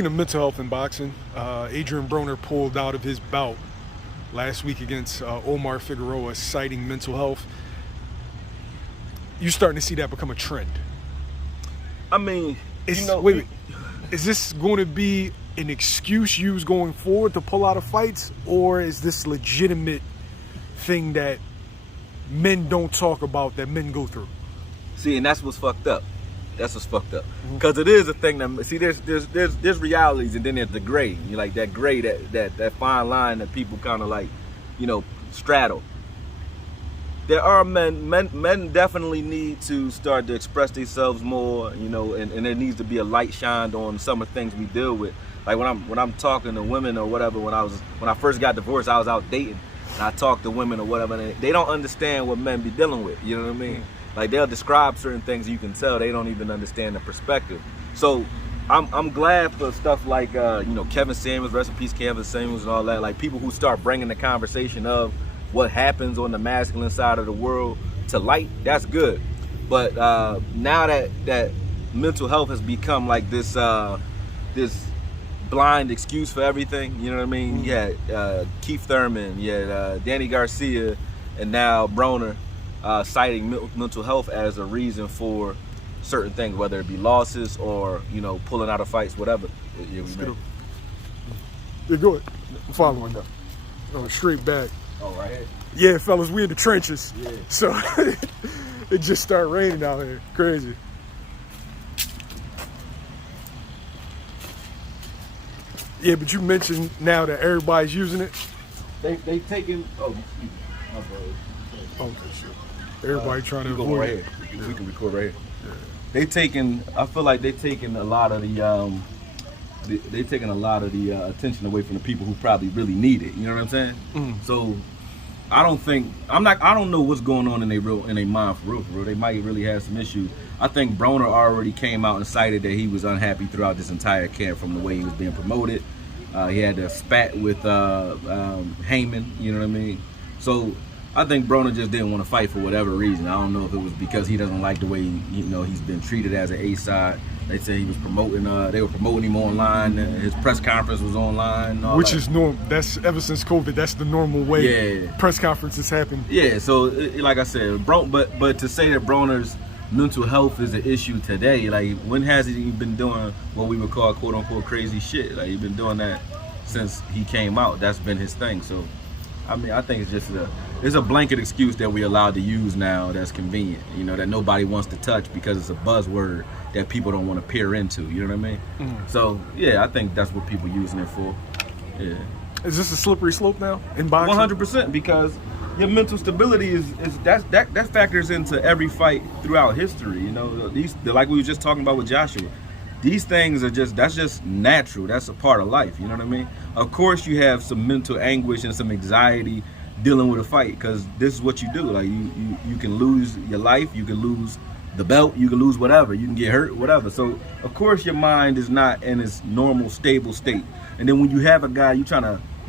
Speaking of mental health in boxing, Adrien Broner pulled out of his bout last week against Omar Figueroa, citing mental health. You're starting to see that become a trend. I mean, wait, is this going to be an excuse used going forward to pull out of fights, or is this legitimate thing that men don't talk about, that men go through? See, and that's what's fucked up. That's what's fucked up. Because it is a thing that, see, there's realities, and then there's the gray. You like that gray, that fine line that people kind of like, straddle. There are men definitely need to start to express themselves more, and there needs to be a light shined on some of the things we deal with. Like when I'm talking to women or whatever, when I first got divorced, I was out dating, and I talked to women or whatever, and they don't understand what men be dealing with. You know what I mean? Like they'll describe certain things, you can tell they don't even understand the perspective. So I'm glad for stuff like Kevin Samuels, rest in peace Kevin Samuels, and all that. Like people who start bringing the conversation of what happens on the masculine side of the world to light. That's good. But now that mental health has become like this blind excuse for everything, you know what I mean? You had Keith Thurman, you had Danny Garcia, and now Broner citing mental health as a reason for certain things, whether it be losses or pulling out of fights, whatever. Yeah, go ahead. I'm following that. Oh, straight back. Oh, right here. Yeah, fellas, we in the trenches. Yeah. So it just started raining out here. Crazy. Yeah, but you mentioned now that everybody's using it. They taking. Oh, excuse me. My brother. Okay, sure. Everybody trying to avoid right it. here. We can record right here. Yeah. They taking. I feel like they taking a lot of the. They taking a lot of the attention away from the people who probably really need it. You know what I'm saying? So I don't know what's going on in their mind for real. They might really have some issues. I think Broner already came out and cited that he was unhappy throughout this entire camp from the way he was being promoted. He had a spat with Heyman, you know what I mean? So I think Broner just didn't want to fight for whatever reason. I don't know if it was because he doesn't like the way he's been treated as an A-side. They said he was promoting. They were promoting him online. His press conference was online. Which is normal. That's ever since COVID. That's the normal way. Yeah. Press conferences happen. Yeah. So like I said, but to say that Broner's mental health is an issue today, like when has he been doing what we would call quote unquote crazy shit? Like he's been doing that since he came out. That's been his thing. So I mean, I think it's just it's a blanket excuse that we're allowed to use now that's convenient, that nobody wants to touch because it's a buzzword that people don't want to peer into, you know what I mean? So, yeah, I think that's what people using it for. Yeah. Is this a slippery slope now in boxing? 100%, because your mental stability that factors into every fight throughout history, like we were just talking about with Joshua. These things are that's just natural. That's a part of life, you know what I mean? Of course you have some mental anguish and some anxiety dealing with a fight, because this is what you do. Like you can lose your life, you can lose the belt, you can lose whatever, you can get hurt, whatever. So of course your mind is not in its normal stable state. And then when you have a guy, you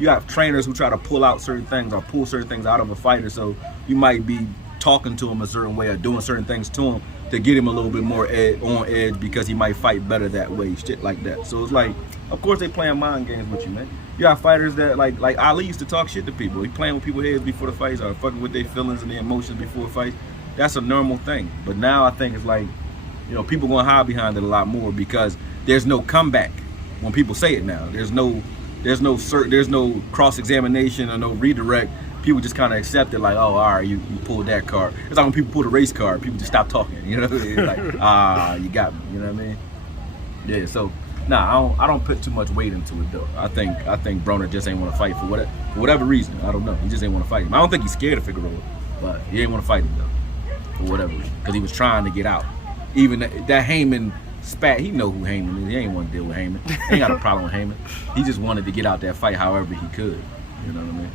have trainers who try to pull out certain things or pull certain things out of a fighter, so you might be talking to him a certain way or doing certain things to him to get him a little bit more on edge because he might fight better that way, shit like that. So it's like, of course they playing mind games with you, man. You got fighters that like Ali used to talk shit to people. He playing with people's heads before the fights or fucking with their feelings and their emotions before fights. That's a normal thing. But now I think it's like, people gonna hide behind it a lot more because there's no comeback when people say it now. There's no cross-examination or no redirect. People just kind of accept it like, oh, all right, you pulled that card. It's like when people pull the race card, people just stop talking. You know what I mean? Like, you got me. You know what I mean? Yeah. So, I don't put too much weight into it though. I think Broner just ain't want to fight for whatever reason. I don't know. He just ain't want to fight him. I don't think he's scared of Figueroa, but he ain't want to fight him though, for whatever reason, because he was trying to get out. Even that Heyman spat, he know who Heyman is. He ain't want to deal with Heyman. He ain't got a problem with Heyman. He just wanted to get out that fight however he could. You know what I mean?